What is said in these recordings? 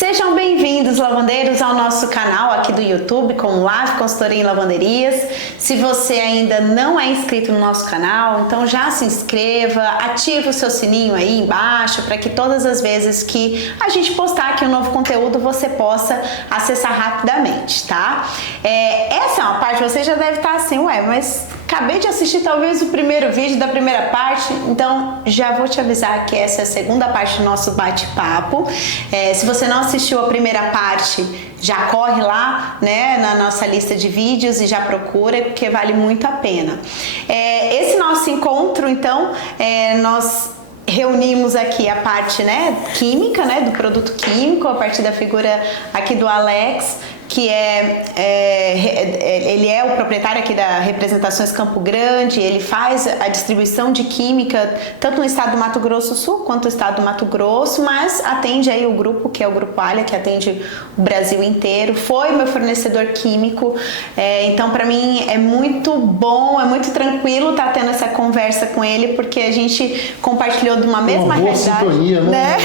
Sejam bem-vindos, lavandeiros, ao nosso canal aqui do YouTube com Lave Consultoria em Lavanderias. Se você ainda não é inscrito no nosso canal, então já se inscreva, ativa o seu sininho aí embaixo para que todas as vezes que a gente postar aqui um novo conteúdo você possa acessar rapidamente, tá? Essa é uma parte, você já deve estar assim, ué, mas acabei de assistir talvez o primeiro vídeo da primeira parte, então já vou te avisar que essa é a segunda parte do nosso bate-papo. Se você não assistiu a primeira parte, já corre lá, né, na nossa lista de vídeos e já procura, porque vale muito a pena. Esse nosso encontro, então, nós reunimos aqui a parte, né, química, né, do produto químico, a partir da figura aqui do Alex, que ele é o proprietário aqui da Representações Campo Grande. Ele faz a distribuição de química tanto no estado do Mato Grosso do Sul quanto no estado do Mato Grosso, mas atende aí o grupo, que é o Grupo Alha, que atende o Brasil inteiro. Foi meu fornecedor químico, então para mim é muito bom, é muito tranquilo estar tendo essa conversa com ele, porque a gente compartilhou de uma mesma realidade, sintonia, né?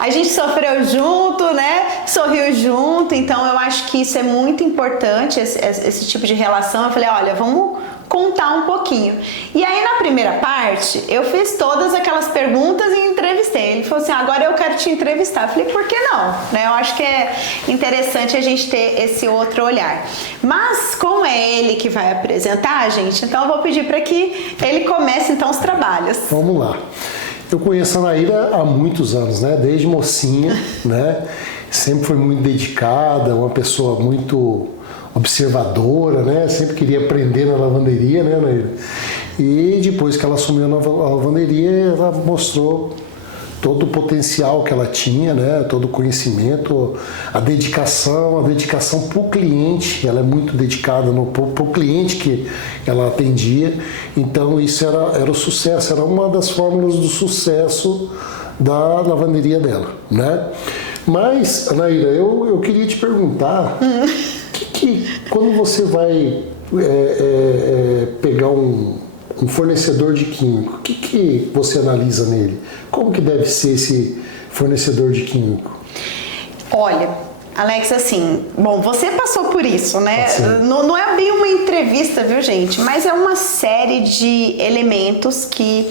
A gente sofreu junto, né? Sorriu junto. Então eu acho que isso é muito importante, esse tipo de relação. Eu falei, olha, vamos contar um pouquinho. E aí na primeira parte eu fiz todas aquelas perguntas e entrevistei. Ele falou assim, agora eu quero te entrevistar. Eu falei, por que não? Né? Eu acho que é interessante a gente ter esse outro olhar. Mas como é ele que vai apresentar, gente, então eu vou pedir para que ele comece então os trabalhos. Vamos lá. Eu conheço a Naíra há muitos anos, né? Desde mocinha, né? Sempre foi muito dedicada, uma pessoa muito observadora, né? Sempre queria aprender na lavanderia, né, Naíra? E depois que ela assumiu a lavanderia, ela mostrou todo o potencial que ela tinha, né? Todo o conhecimento, a dedicação para o cliente. Ela é muito dedicada para o cliente que ela atendia. Então isso era o sucesso, era uma das fórmulas do sucesso da lavanderia dela, né? Mas, Naíra, eu queria te perguntar, quando você vai pegar um fornecedor de químico, o que você analisa nele? Como que deve ser esse fornecedor de químico? Olha, Alex, assim, bom, você passou por isso, né? Não é bem uma entrevista, viu, gente? Mas é uma série de elementos que,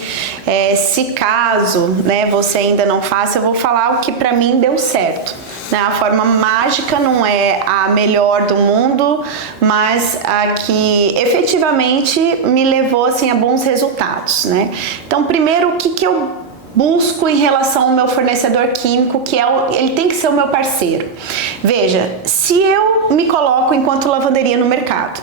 se caso, né, você ainda não faça, eu vou falar o que pra mim deu certo. A forma mágica não é a melhor do mundo, mas a que efetivamente me levou assim, a bons resultados, né? Então, primeiro, o que eu busco em relação ao meu fornecedor químico, que ele tem que ser o meu parceiro. Veja, se eu me coloco enquanto lavanderia no mercado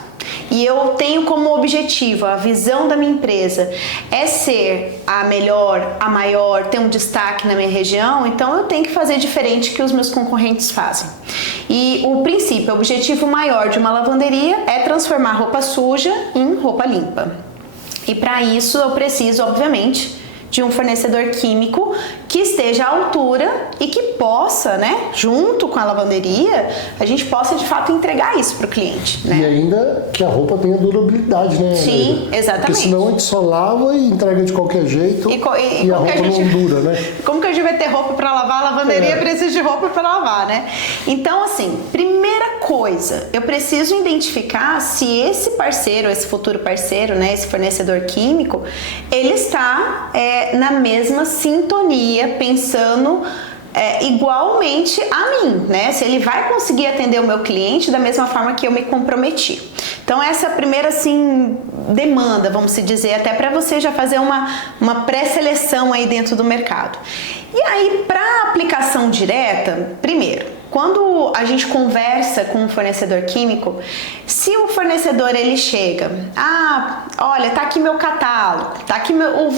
e eu tenho como objetivo, a visão da minha empresa é ser a melhor, a maior, ter um destaque na minha região, então eu tenho que fazer diferente que os meus concorrentes fazem. E o princípio, o objetivo maior de uma lavanderia é transformar roupa suja em roupa limpa. E para isso eu preciso, obviamente, de um fornecedor químico que esteja à altura e que possa, né, junto com a lavanderia, a gente possa de fato entregar isso para o cliente, né? E ainda que a roupa tenha durabilidade, né? Sim, exatamente. Porque senão a gente só lava e entrega de qualquer jeito e a roupa não dura, né? Como que a gente vai ter roupa para lavar? A lavanderia precisa de roupa para lavar, né? Então, assim, primeira coisa, eu preciso identificar se esse parceiro, esse futuro parceiro, né, esse fornecedor químico, ele está na mesma sintonia, pensando igualmente a mim, né? Se ele vai conseguir atender o meu cliente da mesma forma que eu me comprometi. Então essa é a primeira, assim, demanda, vamos se dizer, até para você já fazer uma pré-seleção aí dentro do mercado. E aí, para aplicação direta, primeiro, quando a gente conversa com um fornecedor químico, se o fornecedor ele chega, olha, tá aqui meu catálogo, tá aqui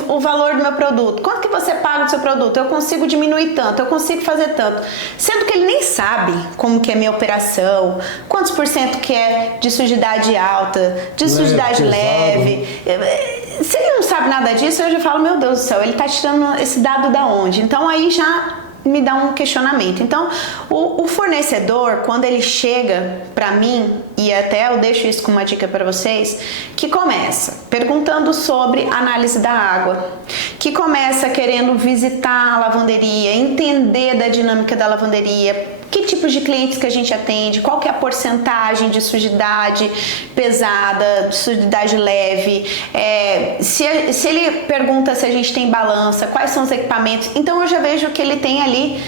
o valor do meu produto, quanto que você paga do seu produto? Eu consigo diminuir tanto, eu consigo fazer tanto, sendo que ele nem sabe como que é minha operação, quantos % que é de sujidade alta, de sujidade leve. Se ele não sabe nada disso, eu já falo, meu Deus do céu, ele tá tirando esse dado da onde? Então aí já me dá um questionamento. Então, o fornecedor, quando ele chega para mim, e até eu deixo isso como uma dica para vocês, que começa perguntando sobre análise da água, que começa querendo visitar a lavanderia, entender da dinâmica da lavanderia, que tipos de clientes que a gente atende, qual que é a porcentagem de sujidade pesada, de sujidade leve, se ele pergunta se a gente tem balança, quais são os equipamentos, então eu já vejo que ele tem ali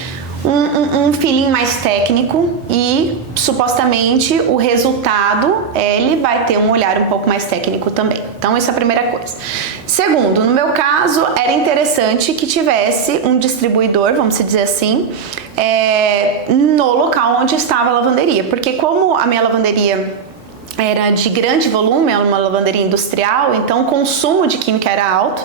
um feeling mais técnico e supostamente o resultado ele vai ter um olhar um pouco mais técnico também. Então essa é a primeira coisa. Segundo, no meu caso era interessante que tivesse um distribuidor, vamos dizer assim, no local onde estava a lavanderia, porque como a minha lavanderia era de grande volume, era uma lavanderia industrial, então o consumo de química era alto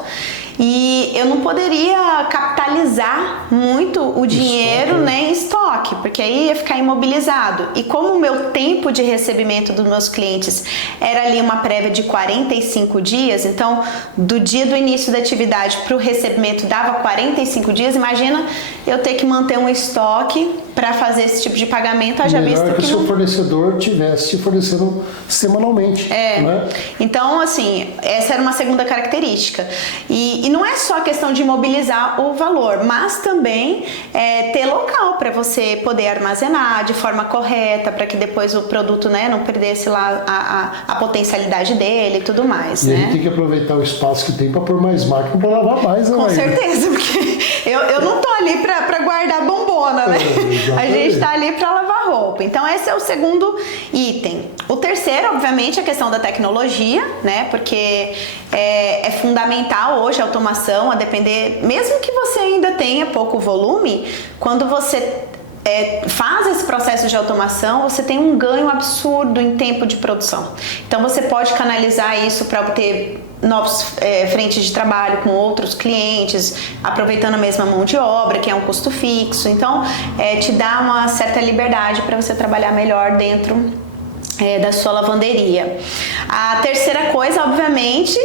e eu não poderia capitalizar muito o dinheiro, né, em estoque, porque aí ia ficar imobilizado. E como o meu tempo de recebimento dos meus clientes era ali uma prévia de 45 dias, então do dia do início da atividade para o recebimento dava 45 dias, imagina eu ter que manter um estoque para fazer esse tipo de pagamento, haja visto que o seu não... fornecedor tivesse fornecendo semanalmente. Né? Então, assim, essa era uma segunda característica. E não é só a questão de mobilizar o valor, mas também ter local para você poder armazenar de forma correta, para que depois o produto, né, não perdesse lá a potencialidade dele e tudo mais. E né? ele tem que aproveitar o espaço que tem para pôr mais máquina para lavar mais. Com certeza, porque eu não tô ali para guardar bombona, né? A gente tá ali para lavar roupa. Então esse é o segundo item. O terceiro, obviamente, é a questão da tecnologia, né? Porque é fundamental hoje a automação, a depender, mesmo que você ainda tenha pouco volume, quando você faz esse processo de automação, você tem um ganho absurdo em tempo de produção. Então você pode canalizar isso para obter novos frentes de trabalho com outros clientes, aproveitando a mesma mão de obra, que é um custo fixo. Então te dá uma certa liberdade para você trabalhar melhor dentro da sua lavanderia. A terceira coisa, obviamente,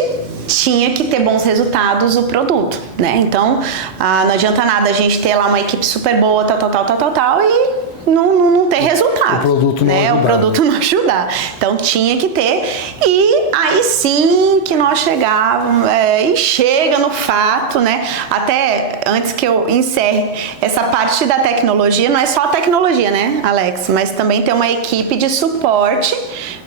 tinha que ter bons resultados o produto, né? Então, não adianta nada a gente ter lá uma equipe super boa, tal, e não ter resultado. O produto não ajudar. O produto não ajudar. Então, tinha que ter. E aí sim que nós chegávamos, e chega no fato, né? Até antes que eu encerre essa parte da tecnologia, não é só a tecnologia, né, Alex? Mas também tem uma equipe de suporte,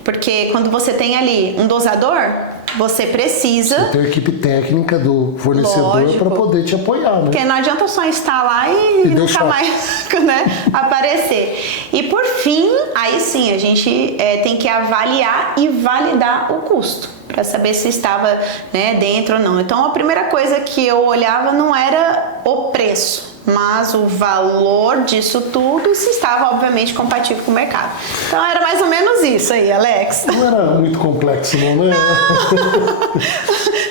porque quando você tem ali um dosador, você precisa... Você tem a equipe técnica do fornecedor para poder te apoiar, né? Porque não adianta só instalar e nunca mais, né, aparecer. E por fim, aí sim, a gente tem que avaliar e validar o custo, para saber se estava, né, dentro ou não. Então a primeira coisa que eu olhava não era o preço, mas o valor disso tudo e se estava, obviamente, compatível com o mercado. Então era mais ou menos isso aí, Alex. Não era muito complexo, não, né?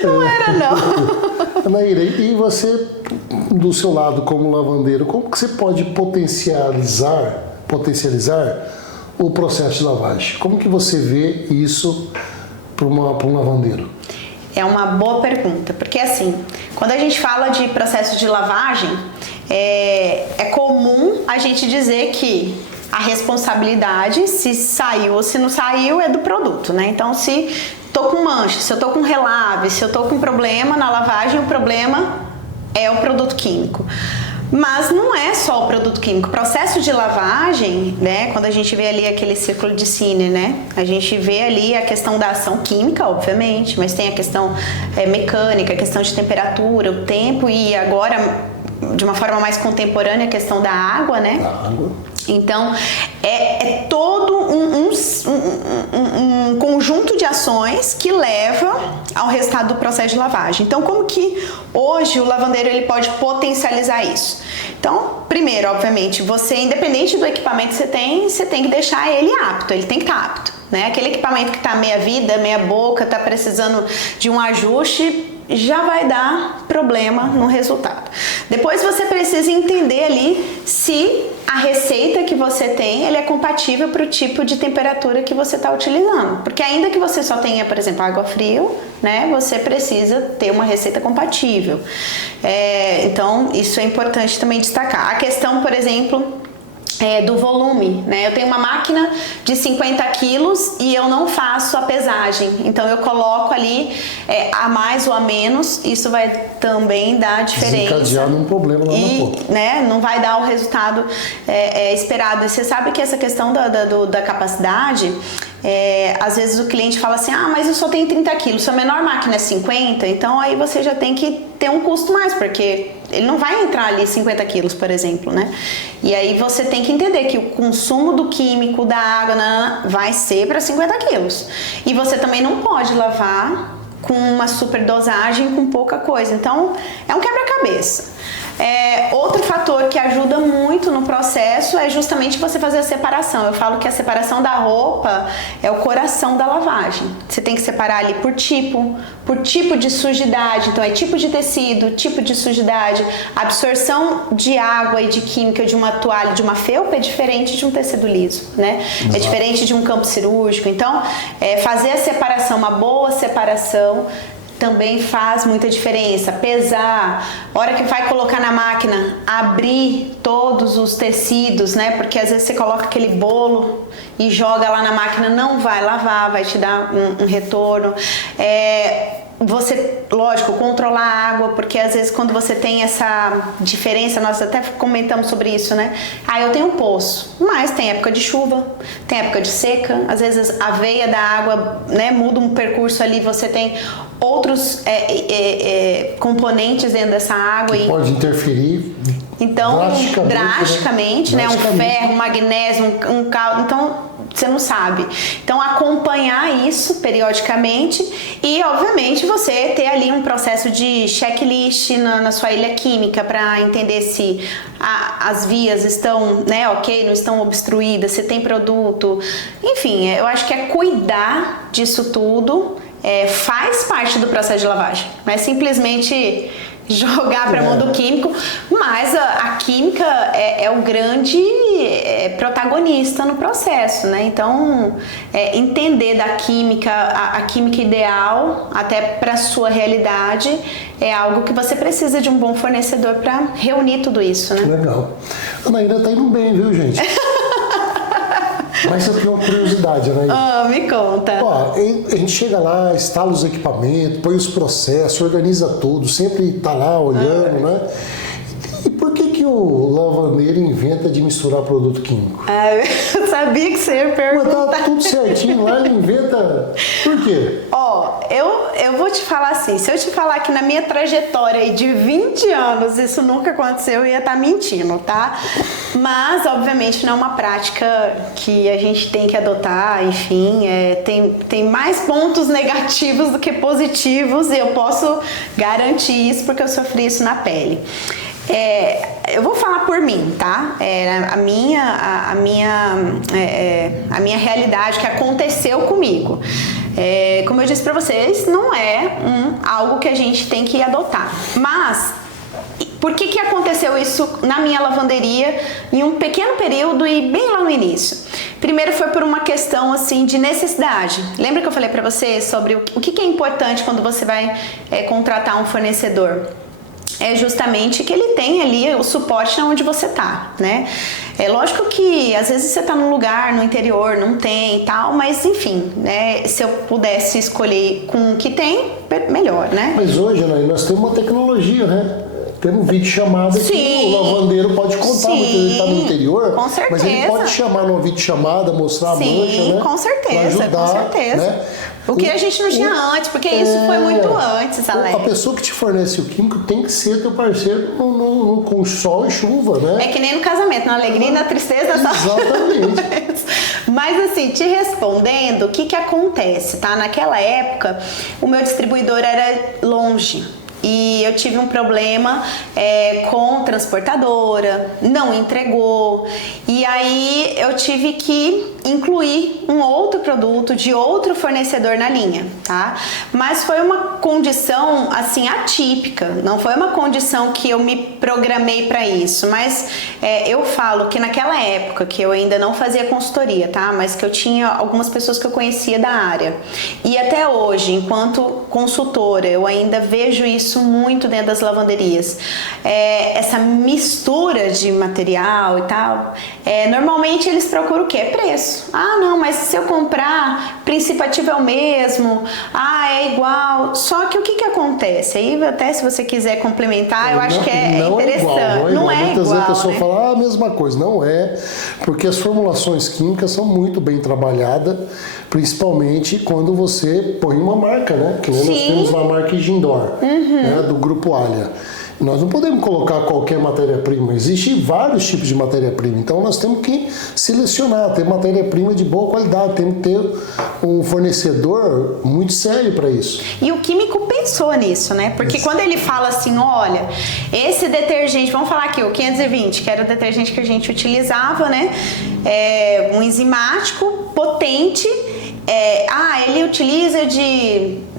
Não era, não. Anaíra, e você, do seu lado como lavandeiro, como que você pode potencializar o processo de lavagem? Como que você vê isso para um lavandeiro? É uma boa pergunta, porque assim, quando a gente fala de processo de lavagem, é comum a gente dizer que a responsabilidade, se saiu ou se não saiu, é do produto, né? Então, se tô com mancha, se eu tô com relave, se eu tô com problema na lavagem, o problema é o produto químico. Mas não é só o produto químico. O processo de lavagem, né, quando a gente vê ali aquele círculo de Sine, né, a gente vê ali a questão da ação química, obviamente, mas tem a questão mecânica, a questão de temperatura, o tempo e agora, de uma forma mais contemporânea, a questão da água, né? Da água. Então, é todo um conjunto de ações que leva ao resultado do processo de lavagem. Então, como que hoje o lavandeiro ele pode potencializar isso? Então, primeiro, obviamente, você, independente do equipamento que você tem que deixar ele apto, ele tem que estar apto, né? Aquele equipamento que está meia vida, meia boca, está precisando de um ajuste, já vai dar problema no resultado. Depois você precisa entender ali se a receita que você tem, ele é compatível para o tipo de temperatura que você está utilizando. Porque ainda que você só tenha, por exemplo, água fria, né, você precisa ter uma receita compatível. Então, isso é importante também destacar. A questão, por exemplo, do volume, né? Eu tenho uma máquina de 50 quilos e eu não faço a pesagem, então eu coloco ali a mais ou a menos, isso vai também dar diferença. Desencadear num problema lá na ponta. Né, não vai dar o resultado esperado. E você sabe que essa questão da capacidade, às vezes o cliente fala assim, mas eu só tenho 30 quilos, sua menor máquina é 50, então aí você já tem que ter um custo mais, porque ele não vai entrar ali 50 quilos, por exemplo, né? E aí você tem que entender que o consumo do químico, da água, vai ser para 50 quilos. E você também não pode lavar com uma superdosagem, com pouca coisa. Então, é um quebra-cabeça. Outro fator que ajuda muito no processo é justamente você fazer a separação. Eu falo que a separação da roupa é o coração da lavagem. Você tem que separar ali por tipo de sujidade. Então, é tipo de tecido, tipo de sujidade. A absorção de água e de química de uma toalha, de uma felpa, é diferente de um tecido liso, né? Exato. É diferente de um campo cirúrgico. Então, fazer a separação, uma boa separação, também faz muita diferença. Pesar, hora que vai colocar na máquina, abrir todos os tecidos, né? Porque às vezes você coloca aquele bolo e joga lá na máquina, não vai lavar, vai te dar um retorno. Você, lógico, controlar a água, porque às vezes quando você tem essa diferença, nós até comentamos sobre isso, né? Eu tenho um poço, mas tem época de chuva, tem época de seca, às vezes a veia da água, né, muda um percurso ali, você tem outros componentes dentro dessa água. Que pode interferir. Então, drasticamente, né? Um ferro, um magnésio, um cálcio, então você não sabe. Então, acompanhar isso periodicamente e, obviamente, você ter ali um processo de checklist na sua ilha química para entender se as vias estão, né, ok, não estão obstruídas, se tem produto. Enfim, eu acho que cuidar disso tudo faz parte do processo de lavagem. Não é simplesmente jogar para a mão do químico, mas a química é o grande protagonista no processo, né? Então, entender da química, a química ideal até para a sua realidade é algo que você precisa de um bom fornecedor para reunir tudo isso, né? Legal. A Anaíra tá indo bem, viu, gente? Mas eu tenho uma curiosidade, né? Me conta. A gente chega lá, instala os equipamentos, põe os processos, organiza tudo, sempre tá lá olhando, né? E por que o lavandeiro inventa de misturar produto químico? Eu sabia que você ia perguntar. Mas tá tudo certinho lá, ele inventa... Por quê? Eu vou te falar assim, se eu te falar que na minha trajetória aí de 20 anos isso nunca aconteceu, eu ia estar mentindo, tá? Mas, obviamente, não é uma prática que a gente tem que adotar, enfim, tem mais pontos negativos do que positivos e eu posso garantir isso porque eu sofri isso na pele. Eu vou falar por mim, tá? A minha realidade que aconteceu comigo. Como eu disse pra vocês, não é algo que a gente tem que adotar. Mas, por que aconteceu isso na minha lavanderia em um pequeno período e bem lá no início? Primeiro foi por uma questão assim de necessidade. Lembra que eu falei pra vocês sobre o que é importante quando você vai contratar um fornecedor? É justamente que ele tem ali o suporte onde você tá, né? É lógico que às vezes você tá num lugar no interior, não tem e tal, mas enfim, né? Se eu pudesse escolher com o que tem, melhor, né? Mas hoje, Anaí, nós temos uma tecnologia, né? Temos vídeo chamada que o lavandeiro pode contar, muitas vezes ele está no interior, com certeza. Mas ele pode chamar numa videochamada, mostrar a mancha, né? Com certeza, ajudar, com certeza. Né? O que a gente não tinha antes, porque isso foi muito antes, Alex. A pessoa que te fornece o químico tem que ser teu parceiro com sol e chuva, né? É que nem no casamento, na alegria e na tristeza. Exatamente. Mas assim, te respondendo, o que acontece, tá? Naquela época, o meu distribuidor era longe. E eu tive um problema com transportadora, não entregou. E aí eu tive que incluir um outro produto de outro fornecedor na linha, tá? Mas foi uma condição assim atípica, não foi uma condição que eu me programei para isso, mas eu falo que naquela época que eu ainda não fazia consultoria, tá? Mas que eu tinha algumas pessoas que eu conhecia da área, e até hoje, enquanto consultora, eu ainda vejo isso muito dentro das lavanderias, essa mistura de material e tal, normalmente eles procuram o quê? Preço. Ah, não, mas se eu comprar, princípio ativo é o mesmo, é igual. Só que o que acontece? Aí até se você quiser complementar, eu acho que é interessante. Não é igual. Muitas vezes a pessoa né? fala a mesma coisa. Não é, porque as formulações químicas são muito bem trabalhadas, principalmente quando você põe uma marca, né? Que nem nós temos uma marca Gindor, né? Do Grupo Alia. Nós não podemos colocar qualquer matéria-prima, existem vários tipos de matéria-prima, então nós temos que selecionar, ter matéria-prima de boa qualidade, temos que ter um fornecedor muito sério para isso. E o químico pensou nisso, né? Porque quando ele fala assim, olha, esse detergente, vamos falar aqui, o 520, que era o detergente que a gente utilizava, né? Um enzimático potente. Ele utiliza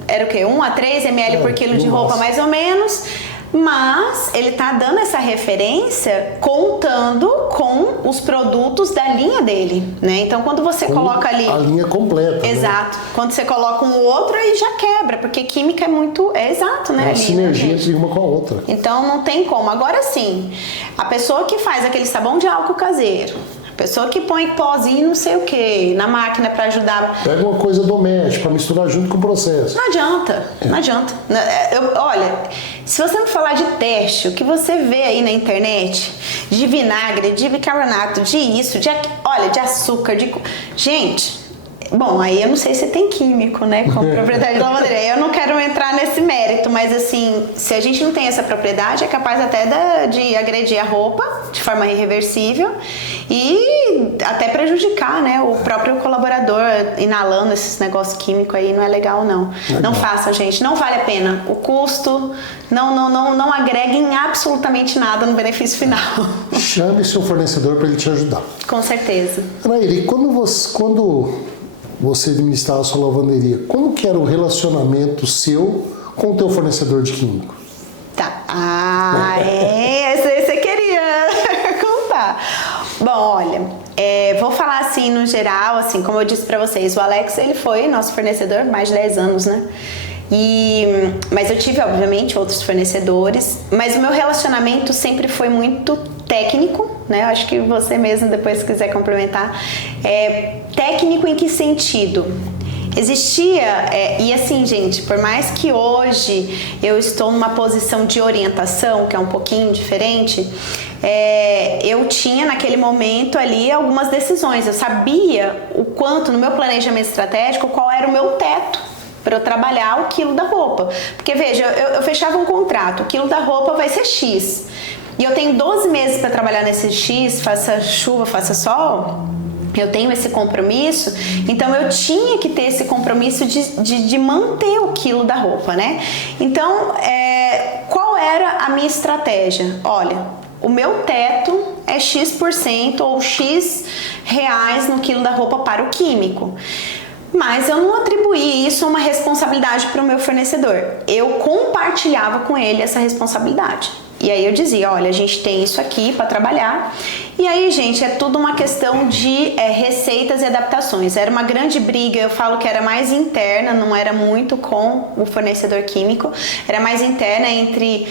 era o quê? 1 a 3 ml por quilo de roupa, mais ou menos. Mas ele tá dando essa referência contando com os produtos da linha dele, né? Então quando você coloca ali a linha completa, exato, né? Quando você coloca um outro aí já quebra, porque química é exato, né? É uma sinergia entre uma com a outra. Então não tem como. Agora sim, a pessoa que faz aquele sabão de álcool caseiro, pessoa que põe pozinho não sei o que na máquina para ajudar. Pega uma coisa doméstica para misturar junto com o processo. Não adianta, não adianta. Olha, se você me falar de teste, o que você vê aí na internet, de vinagre, de bicarbonato, de isso, de açúcar, gente... Bom, aí eu não sei se tem químico, né, com propriedade de lavanderia. Eu não quero entrar nesse mérito, mas assim, se a gente não tem essa propriedade, é capaz até de agredir a roupa de forma irreversível e até prejudicar, né, o próprio colaborador inalando esses negócios químicos aí. Não é legal, não. Não faça, gente, não vale a pena. O custo não agrega em absolutamente nada no benefício final. Chame seu fornecedor para ele te ajudar. Com certeza. Anaíra, e quando você administrava a sua lavanderia, como que era o relacionamento seu com o teu fornecedor de químico? Tá. Você queria contar. Bom, olha, vou falar assim no geral, assim, como eu disse pra vocês, o Alex, ele foi nosso fornecedor mais de 10 anos, né? Mas eu tive, obviamente, outros fornecedores, mas o meu relacionamento sempre foi muito técnico, né? Eu acho que você mesmo, depois, se quiser complementar. Técnico em que sentido? Existia, e assim, gente, por mais que hoje eu estou numa posição de orientação, que é um pouquinho diferente, eu tinha naquele momento ali algumas decisões. Eu sabia o quanto, no meu planejamento estratégico, qual era o meu teto para eu trabalhar o quilo da roupa. Porque, veja, eu fechava um contrato, o quilo da roupa vai ser X. E eu tenho 12 meses para trabalhar nesse X, faça chuva, faça sol, eu tenho esse compromisso, então eu tinha que ter esse compromisso de manter o quilo da roupa, né? Então, qual era a minha estratégia? Olha, o meu teto é X% ou X reais no quilo da roupa para o químico. Mas eu não atribuí isso a uma responsabilidade para o meu fornecedor. Eu compartilhava com ele essa responsabilidade. E aí eu dizia, olha, a gente tem isso aqui para trabalhar. E aí, gente, é tudo uma questão de receitas e adaptações. Era uma grande briga, eu falo que era mais interna, não era muito com o fornecedor químico, era mais interna entre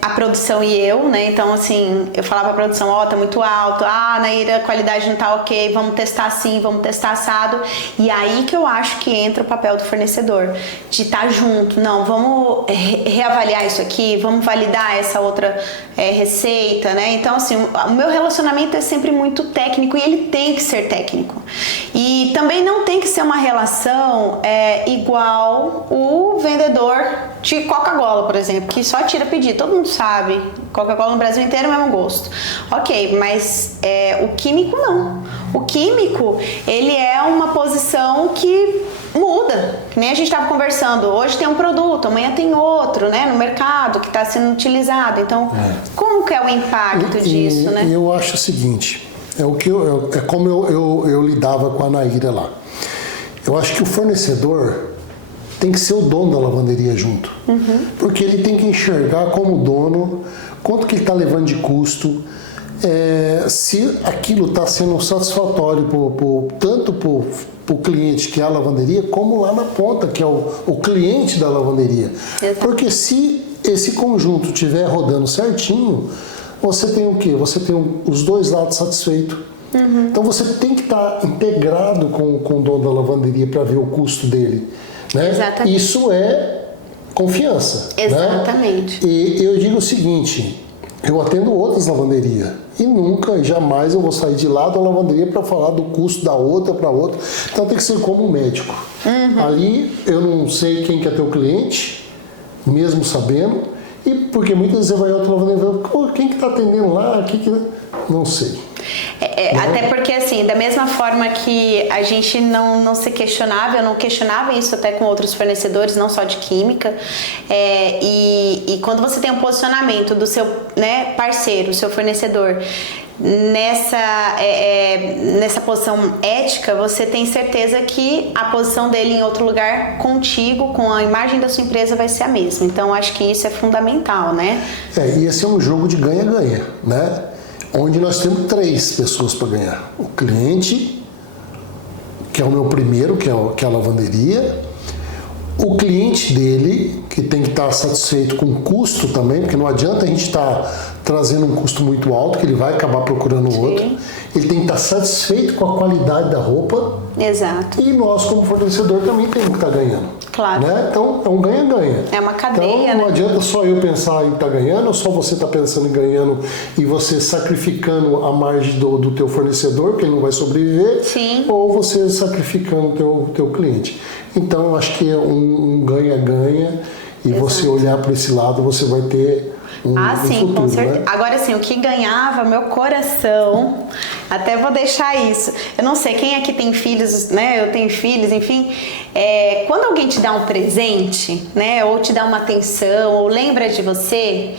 a produção e eu, né? Então, assim, eu falava pra produção, tá muito alto, Naíra, a qualidade não tá ok, vamos testar assim, vamos testar assado. E aí que eu acho que entra o papel do fornecedor, de estar junto. Não, vamos reavaliar isso aqui, vamos validar essa outra receita, né? Então, assim, o meu relacionamento é sempre muito técnico e ele tem que ser técnico. E também não tem que ser uma relação igual o vendedor de Coca-Cola, por exemplo, que só tira pedido. Todo mundo sabe, Coca-Cola no Brasil inteiro é o mesmo gosto. Ok, mas o químico não. O químico, ele é uma posição que muda, que nem a gente estava conversando. Hoje tem um produto, amanhã tem outro, né, no mercado que está sendo utilizado. Então, como que é o impacto disso, né? Eu acho o seguinte, É como eu lidava com a Naira lá. Eu acho que o fornecedor tem que ser o dono da lavanderia junto. Porque ele tem que enxergar como dono quanto que ele está levando de custo, se aquilo está sendo satisfatório tanto para o cliente, que é a lavanderia, como lá na ponta, que é o cliente da lavanderia. Exato. Porque se esse conjunto estiver rodando certinho, você tem o quê? Você tem os dois lados satisfeitos. Então você tem que estar integrado com o dono da lavanderia para ver o custo dele. Né? Exatamente. Isso é confiança. Exatamente. Né? E eu digo o seguinte, eu atendo outras lavanderias e nunca, jamais eu vou sair de lá da lavanderia para falar do custo da outra para outra. Então tem que ser como um médico. Ali eu não sei quem que é teu cliente, mesmo sabendo, e porque muitas vezes você vai a outra lavanderia e fala, quem que está atendendo lá? Não sei. Até porque, assim, da mesma forma que a gente não se questionava, eu não questionava isso até com outros fornecedores, não só de química, e quando você tem um posicionamento do seu, né, parceiro, seu fornecedor, nessa posição ética, você tem certeza que a posição dele em outro lugar contigo, com a imagem da sua empresa, vai ser a mesma. Então, acho que isso é fundamental, né? E esse é um jogo de ganha-ganha, né? Onde nós temos 3 pessoas para ganhar. O cliente, que é o meu primeiro, que é a lavanderia. O cliente dele, que tem que estar satisfeito com o custo também, porque não adianta a gente estar trazendo um custo muito alto, que ele vai acabar procurando outro. Ele tem que estar satisfeito com a qualidade da roupa. Exato. E nós, como fornecedor, também temos que estar ganhando. Claro. Né? Então, é um ganha-ganha. É uma cadeia, então, não né? adianta só eu pensar em estar ganhando, ou só você estar pensando em ganhando e você sacrificando a margem do teu fornecedor, que ele não vai sobreviver. Sim. Ou você sacrificando o teu cliente. Então, eu acho que é um ganha-ganha e Exato. você olhar para esse lado, você vai ter um sim, futuro, com certeza. Né? Agora, assim, o que ganhava meu coração, até vou deixar isso. Eu não sei quem aqui tem filhos, né? Eu tenho filhos, enfim. Quando alguém te dá um presente, né? Ou te dá uma atenção, ou lembra de você,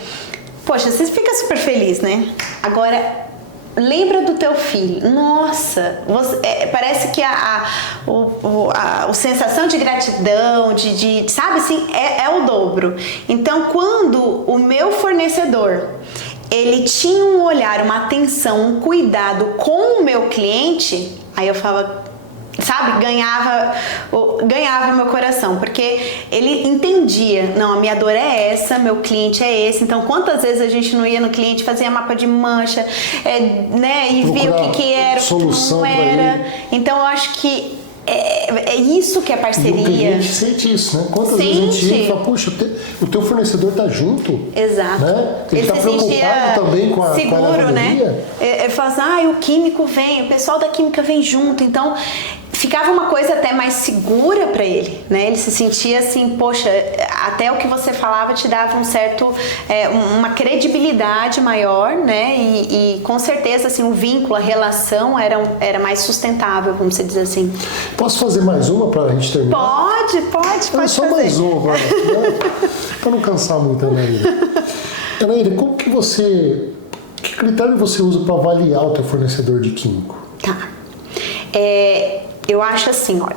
poxa, você fica super feliz, né? Agora, lembra do teu filho. Nossa, parece que a sensação de gratidão, sabe assim, é o dobro. Então, quando o meu fornecedor, ele tinha um olhar, uma atenção, um cuidado com o meu cliente, aí eu falava, sabe, ganhava meu coração, porque ele entendia, não, a minha dor é essa, meu cliente é esse. Então, quantas vezes a gente não ia no cliente, fazia mapa de mancha, né, e via o que era, o que não era. Então, eu acho que é isso que é parceria. E o cliente sente isso, né? Quantas vezes a gente chega e fala, puxa, o teu fornecedor tá junto. Exato. Né? Ele tá preocupado também com a seguro, né? Ele fala assim, o químico vem, o pessoal da química vem junto. Então, ficava uma coisa até mais segura para ele, né? Ele se sentia assim, poxa, até o que você falava te dava um certo, uma credibilidade maior, né? E com certeza, assim, o vínculo, a relação era mais sustentável, vamos dizer assim. Posso fazer mais uma para a gente terminar? Pode só fazer. Mais uma, para não cansar muito, Anaíra. Anaíra, que critério você usa para avaliar o teu fornecedor de químico? Tá. Eu acho assim, olha,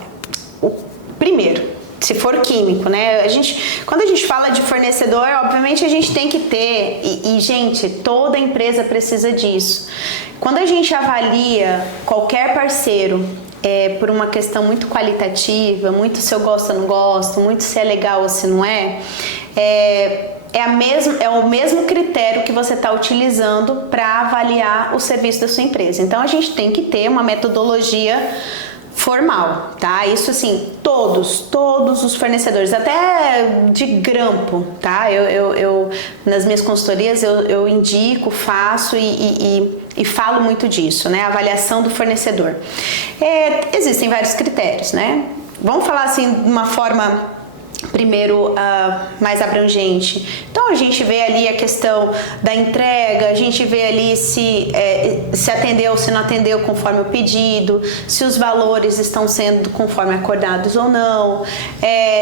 primeiro, se for químico, né? Quando a gente fala de fornecedor, obviamente a gente tem que ter, e gente, toda empresa precisa disso. Quando a gente avalia qualquer parceiro por uma questão muito qualitativa, muito se eu gosto ou não gosto, muito se é legal ou se não é o mesmo critério que você está utilizando para avaliar o serviço da sua empresa. Então, a gente tem que ter uma metodologia formal, tá? Isso assim, todos os fornecedores, até de grampo, tá? Eu nas minhas consultorias eu indico, faço e falo muito disso, né? A avaliação do fornecedor. Existem vários critérios, né? Vamos falar assim de uma forma primeiro mais abrangente. Então a gente vê ali a questão da entrega, a gente vê ali se atendeu, se não atendeu conforme o pedido, se os valores estão sendo conforme acordados ou não,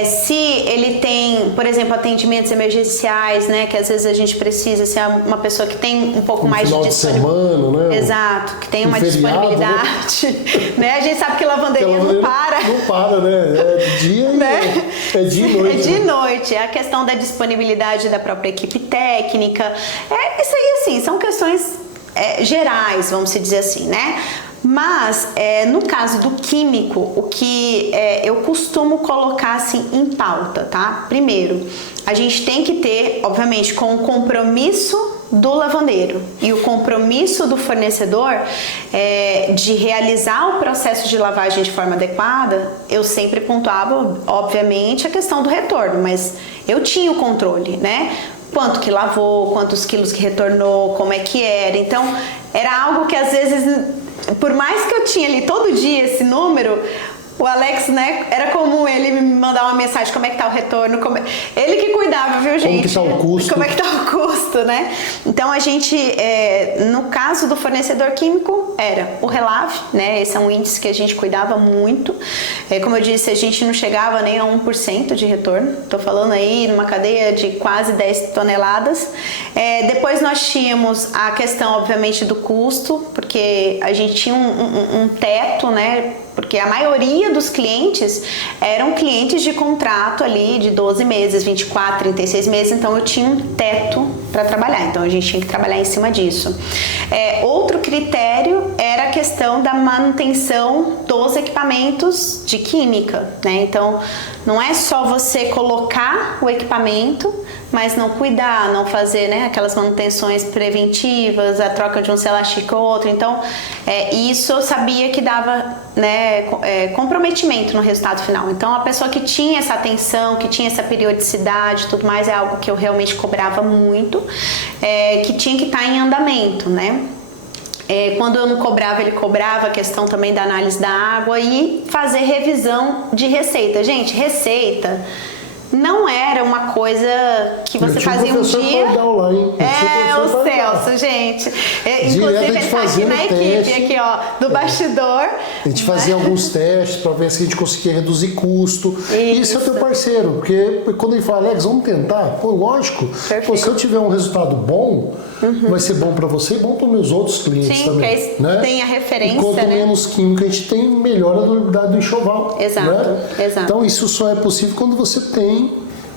se ele tem, por exemplo, atendimentos emergenciais, né, que às vezes a gente precisa ser uma pessoa que tem um pouco mais de disponibilidade, né? Exato, que tem uma disponibilidade, né? A gente sabe que lavanderia não para. Não para, né? É dia e né? É dia e noite. É dia e noite. É a questão da disponibilidade da própria equipe técnica. Isso aí, assim, são questões gerais, vamos dizer assim, né? Mas, no caso do químico, o que eu costumo colocar, assim, em pauta, tá? Primeiro, a gente tem que ter, obviamente, com o compromisso do lavandeiro e o compromisso do fornecedor de realizar o processo de lavagem de forma adequada. Eu sempre pontuava, obviamente, a questão do retorno, mas eu tinha o controle, né? Quanto que lavou, quantos quilos que retornou, como é que era. Então, era algo que às vezes, por mais que eu tinha ali todo dia esse número, o Alex, né, era comum ele me mandar uma mensagem, como é que tá o retorno, ele que cuidava, viu, gente? Como que tá o custo? Como é que tá o custo, né? Então a gente, no caso do fornecedor químico, era o Relave, né, esse é um índice que a gente cuidava muito, como eu disse, a gente não chegava nem a 1% de retorno, tô falando aí numa cadeia de quase 10 toneladas. Depois nós tínhamos a questão, obviamente, do custo, porque a gente tinha um teto, né, porque a maioria dos clientes eram clientes de contrato ali de 12 meses, 24, 36 meses, então eu tinha um teto para trabalhar, então a gente tinha que trabalhar em cima disso. Outro critério era a questão da manutenção dos equipamentos de química, né? Então não é só você colocar o equipamento, mas não cuidar, não fazer, né, aquelas manutenções preventivas, a troca de um elástico ou outro. Então, isso eu sabia que dava, né, comprometimento no resultado final. Então, a pessoa que tinha essa atenção, que tinha essa periodicidade, tudo mais, é algo que eu realmente cobrava muito, que tinha que estar em andamento, né? Quando eu não cobrava, ele cobrava a questão também da análise da água e fazer revisão de receita. Gente, receita não era uma coisa que você fazia um dia. Lá, hein? O Celso, gente. Inclusive, ele tá aqui na equipe, aqui, ó, do bastidor. A gente fazia alguns testes para ver se a gente conseguia reduzir custo. Isso é teu parceiro, porque quando ele fala, Alex, vamos tentar, pô, lógico. Pô, se eu tiver um resultado bom, vai ser bom para você e bom para meus outros clientes também. Sim, né? Tem a referência, e quanto né? menos química a gente tem, melhor a durabilidade do enxoval. Exato, né? exato. Então isso só é possível quando você tem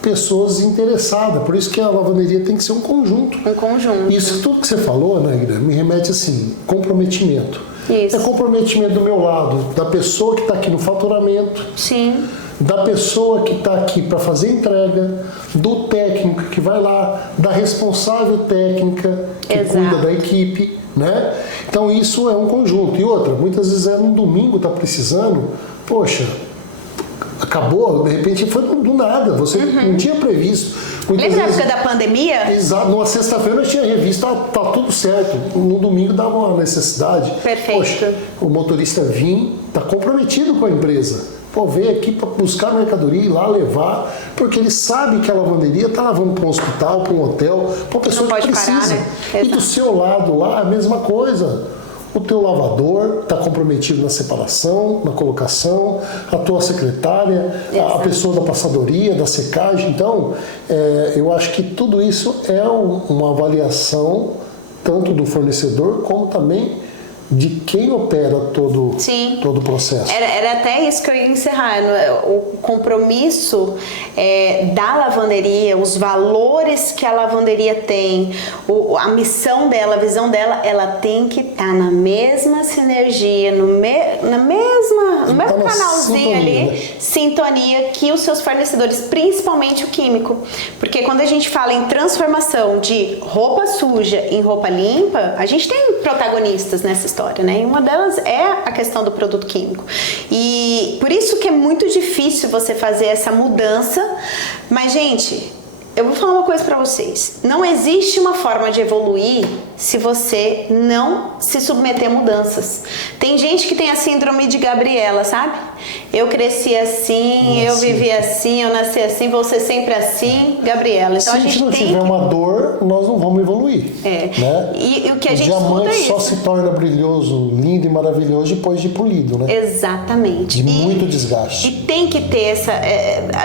pessoas interessadas. Por isso que a lavanderia tem que ser um conjunto. Um conjunto. Isso tudo que você falou, Negra, me remete assim, comprometimento. Isso. É comprometimento do meu lado, da pessoa que está aqui no faturamento. Sim. Da pessoa que está aqui para fazer entrega, do técnico que vai lá, da responsável técnica que cuida da equipe, né? Então isso é um conjunto. E outra, muitas vezes no domingo está precisando, poxa, acabou, de repente foi do nada, você não tinha previsto. Lembra na época da pandemia? Exato, numa sexta-feira eu tinha revisto, tá tudo certo. No domingo dava uma necessidade. Perfeito. Poxa, o motorista vinha, tá comprometido com a empresa. Pô, veio aqui para buscar mercadoria e ir lá levar, porque ele sabe que a lavanderia está lavando para um hospital, para um hotel, para uma pessoa que precisa. Parar, né? E do seu lado lá, a mesma coisa. O teu lavador está comprometido na separação, na colocação, a tua secretária, a pessoa da passadoria, da secagem. Então, eu acho que tudo isso é uma avaliação tanto do fornecedor como também de quem opera todo o processo. Era até isso que eu ia encerrar. O compromisso da lavanderia, os valores que a lavanderia tem, a missão dela, a visão dela, ela tem que estar na mesma sinergia, no mesmo canalzinho ali, sintonia que os seus fornecedores, principalmente o químico. Porque quando a gente fala em transformação de roupa suja em roupa limpa, a gente tem protagonistas nessa história, né? E uma delas é a questão do produto químico. E por isso que é muito difícil você fazer essa mudança. Mas, gente, eu vou falar uma coisa pra vocês. Não existe uma forma de evoluir se você não se submeter a mudanças. Tem gente que tem a síndrome de Gabriela, sabe? Eu cresci assim, eu vivi assim, eu nasci assim, vou ser sempre assim, Gabriela. Então, se a gente não tiver uma dor, nós não vamos evoluir. Né? E o que a gente diamante estuda é só isso. se torna brilhoso, lindo e maravilhoso depois de polido, né? Exatamente. De muito desgaste. E tem que ter essa...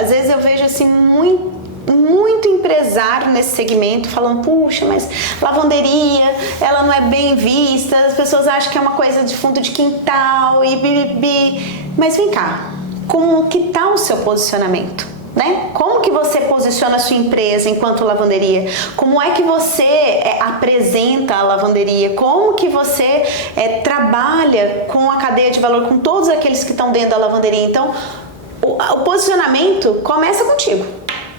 às vezes eu vejo assim, muito empresário nesse segmento falando, puxa, mas lavanderia, ela não é bem vista, as pessoas acham que é uma coisa de fundo de quintal e bibibi. Mas vem cá, como que tá o seu posicionamento? Né? Como que você posiciona a sua empresa enquanto lavanderia? Como é que você apresenta a lavanderia? Como que você trabalha com a cadeia de valor, com todos aqueles que estão dentro da lavanderia? Então, o posicionamento começa contigo.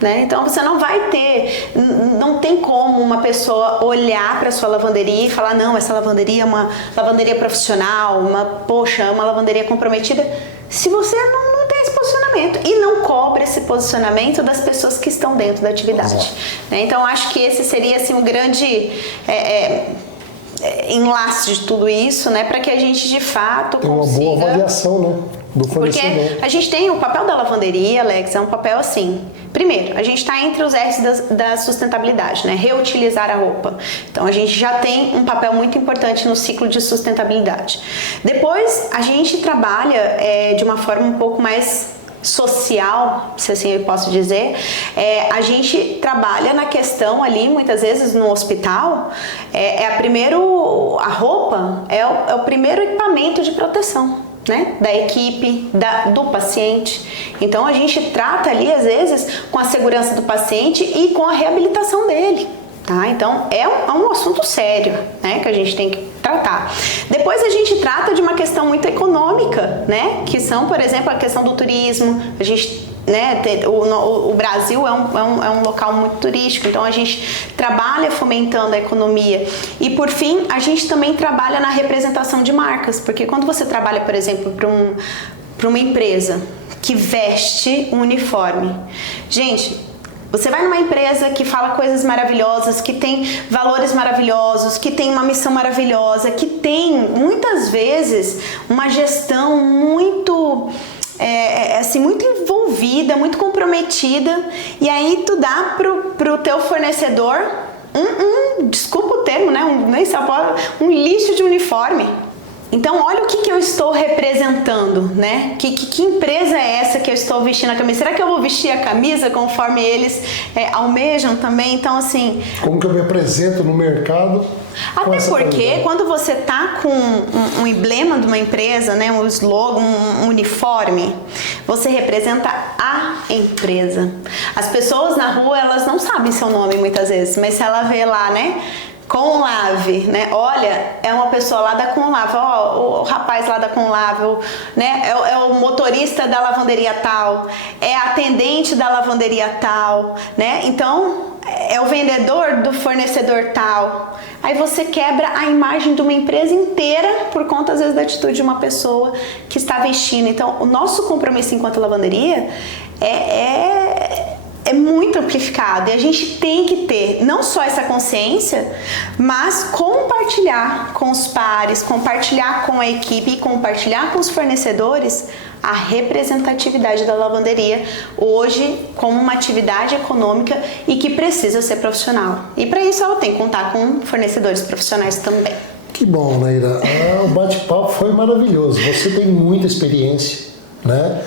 Né? Então você não vai ter, não tem como uma pessoa olhar para sua lavanderia e falar, não, essa lavanderia é uma lavanderia profissional, uma lavanderia comprometida, se você não tem esse posicionamento e não cobra esse posicionamento das pessoas que estão dentro da atividade. Né? Então acho que esse seria assim, um grande enlace de tudo isso, né, para que a gente de fato tem consiga... uma boa avaliação, né, do fornecedor. Porque a gente tem o papel da lavanderia, Alex, é um papel assim. Primeiro, a gente está entre os R's da sustentabilidade, né, reutilizar a roupa. Então a gente já tem um papel muito importante no ciclo de sustentabilidade. Depois a gente trabalha de uma forma um pouco mais social, se assim eu posso dizer, a gente trabalha na questão ali, muitas vezes no hospital, a roupa é o primeiro equipamento de proteção, né, da equipe, do paciente. Então a gente trata ali, às vezes, com a segurança do paciente e com a reabilitação dele. Tá? Então é um assunto sério, né, que a gente tem que tratar. Depois a gente trata de uma questão muito econômica, né, que são, por exemplo, a questão do turismo. A gente, né, o Brasil é um local muito turístico, então a gente trabalha fomentando a economia. E por fim, a gente também trabalha na representação de marcas, porque quando você trabalha, por exemplo, para uma empresa que veste um uniforme, gente, você vai numa empresa que fala coisas maravilhosas, que tem valores maravilhosos, que tem uma missão maravilhosa, que tem, muitas vezes, uma gestão muito, muito envolvida, muito comprometida, e aí tu dá pro teu fornecedor desculpa o termo, né? Um lixo de uniforme. Então, olha o que eu estou representando, né? Que empresa é essa que eu estou vestindo a camisa? Será que eu vou vestir a camisa conforme eles almejam também? Então, assim... Como que eu me apresento no mercado? Até porque quando você tá com um emblema de uma empresa, né, um slogan, um uniforme, você representa a empresa. As pessoas na rua, elas não sabem seu nome muitas vezes, mas se ela vê lá, né, Conlave, né? Olha, é uma pessoa lá da Conlave, ó, o rapaz lá da Conlave, né? É o motorista da lavanderia tal, é a atendente da lavanderia tal, né? Então, é o vendedor do fornecedor tal. Aí você quebra a imagem de uma empresa inteira por conta, às vezes, da atitude de uma pessoa que está vestindo. Então, o nosso compromisso enquanto lavanderia é muito amplificado, e a gente tem que ter não só essa consciência, mas compartilhar com os pares, compartilhar com a equipe e compartilhar com os fornecedores a representatividade da lavanderia hoje como uma atividade econômica e que precisa ser profissional. E para isso ela tem que contar com fornecedores profissionais também. Que bom, Naira. O bate-papo foi maravilhoso. Você tem muita experiência, né?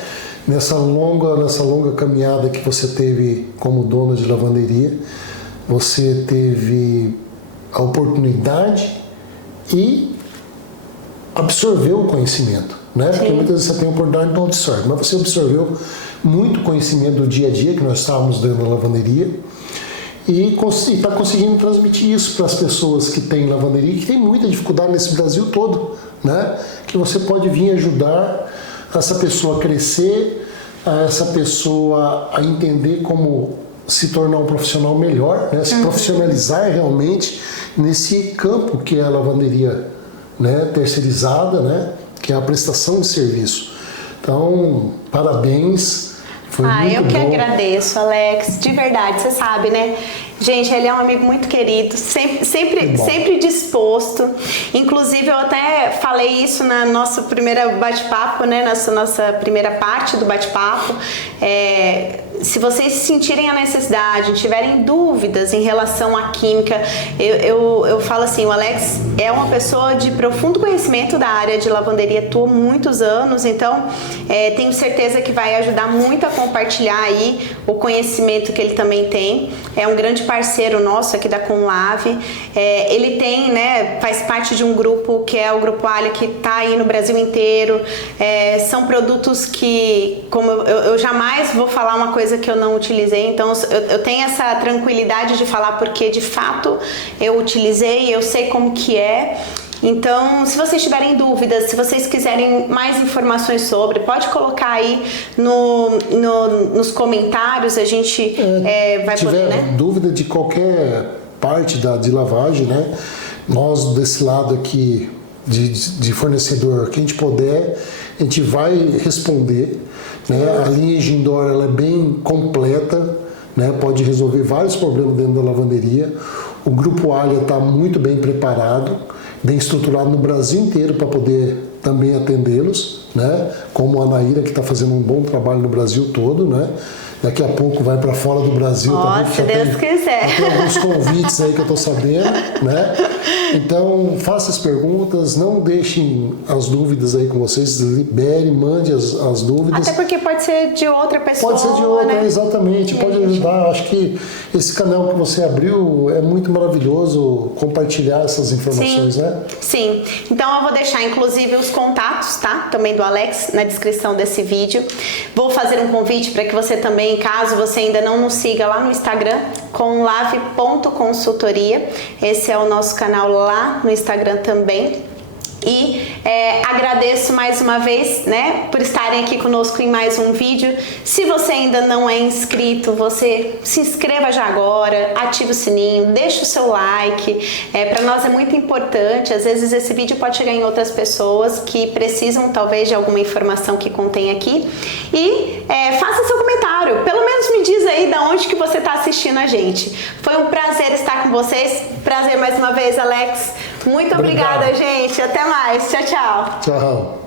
Nessa longa caminhada que você teve como dona de lavanderia, você teve a oportunidade e absorveu o conhecimento, né? Porque muitas vezes você tem a oportunidade e não absorve, mas você absorveu muito conhecimento do dia a dia que nós estávamos dentro da lavanderia e está conseguindo transmitir isso para as pessoas que têm lavanderia, que tem muita dificuldade nesse Brasil todo, né? Que você pode vir ajudar essa pessoa a crescer, essa pessoa a entender como se tornar um profissional melhor, né? Se profissionalizar realmente nesse campo que é a lavanderia, né? Terceirizada, né? Que é a prestação de serviço. Então, parabéns, Foi muito eu que bom. agradeço, Alex, de verdade, você sabe, né? Gente, ele é um amigo muito querido, sempre disposto. Inclusive, eu até falei isso na nossa primeira bate-papo, né? Nessa nossa primeira parte do bate-papo. Se vocês sentirem a necessidade, tiverem dúvidas em relação à química, eu falo assim, o Alex é uma pessoa de profundo conhecimento da área de lavanderia, atua muitos anos, então tenho certeza que vai ajudar muito a compartilhar aí o conhecimento que ele também tem. É um grande parceiro nosso aqui da Conlave. Ele tem, né, faz parte de um grupo que é o Grupo Alha, que está aí no Brasil inteiro. São produtos que, como eu jamais vou falar uma coisa que eu não utilizei, então eu tenho essa tranquilidade de falar porque de fato eu utilizei, eu sei como que é. Então, se vocês tiverem dúvidas, se vocês quiserem mais informações sobre, pode colocar aí nos comentários, a gente vai poder, né? Se tiver dúvida de qualquer parte de lavagem, né? Nós desse lado aqui de fornecedor, que a gente puder, a gente vai responder, né? A linha Gindor, ela é bem completa, né? Pode resolver vários problemas dentro da lavanderia. O Grupo Alha está muito bem preparado, bem estruturado no Brasil inteiro para poder também atendê-los, né? Como a Naira, que está fazendo um bom trabalho no Brasil todo, né? Daqui a pouco vai para fora do Brasil também. Se Deus quiser. Tem alguns convites aí que eu estou sabendo, né? Então, faça as perguntas, não deixem as dúvidas aí com vocês, libere, mande as dúvidas. Até porque pode ser de outra pessoa. Pode ser de outra, né? Exatamente, pode ajudar. Acho que esse canal que você abriu é muito maravilhoso compartilhar essas informações, né? Sim, então eu vou deixar inclusive os contatos, tá? Também do Alex na descrição desse vídeo. Vou fazer um convite para que você também, caso você ainda não nos siga lá no Instagram, conlave.consultoria. Esse é o nosso canal lá no Instagram também. E agradeço mais uma vez, né, por estarem aqui conosco em mais um vídeo. Se você ainda não é inscrito, você se inscreva já agora, ative o sininho, deixa o seu like. Para nós é muito importante. Às vezes esse vídeo pode chegar em outras pessoas que precisam talvez de alguma informação que contém aqui. E faça seu comentário. Pelo menos me diz aí de onde que você está assistindo a gente. Foi um prazer estar com vocês. Prazer mais uma vez, Alex. Muito obrigada, gente. Até mais. Tchau, tchau. Tchau.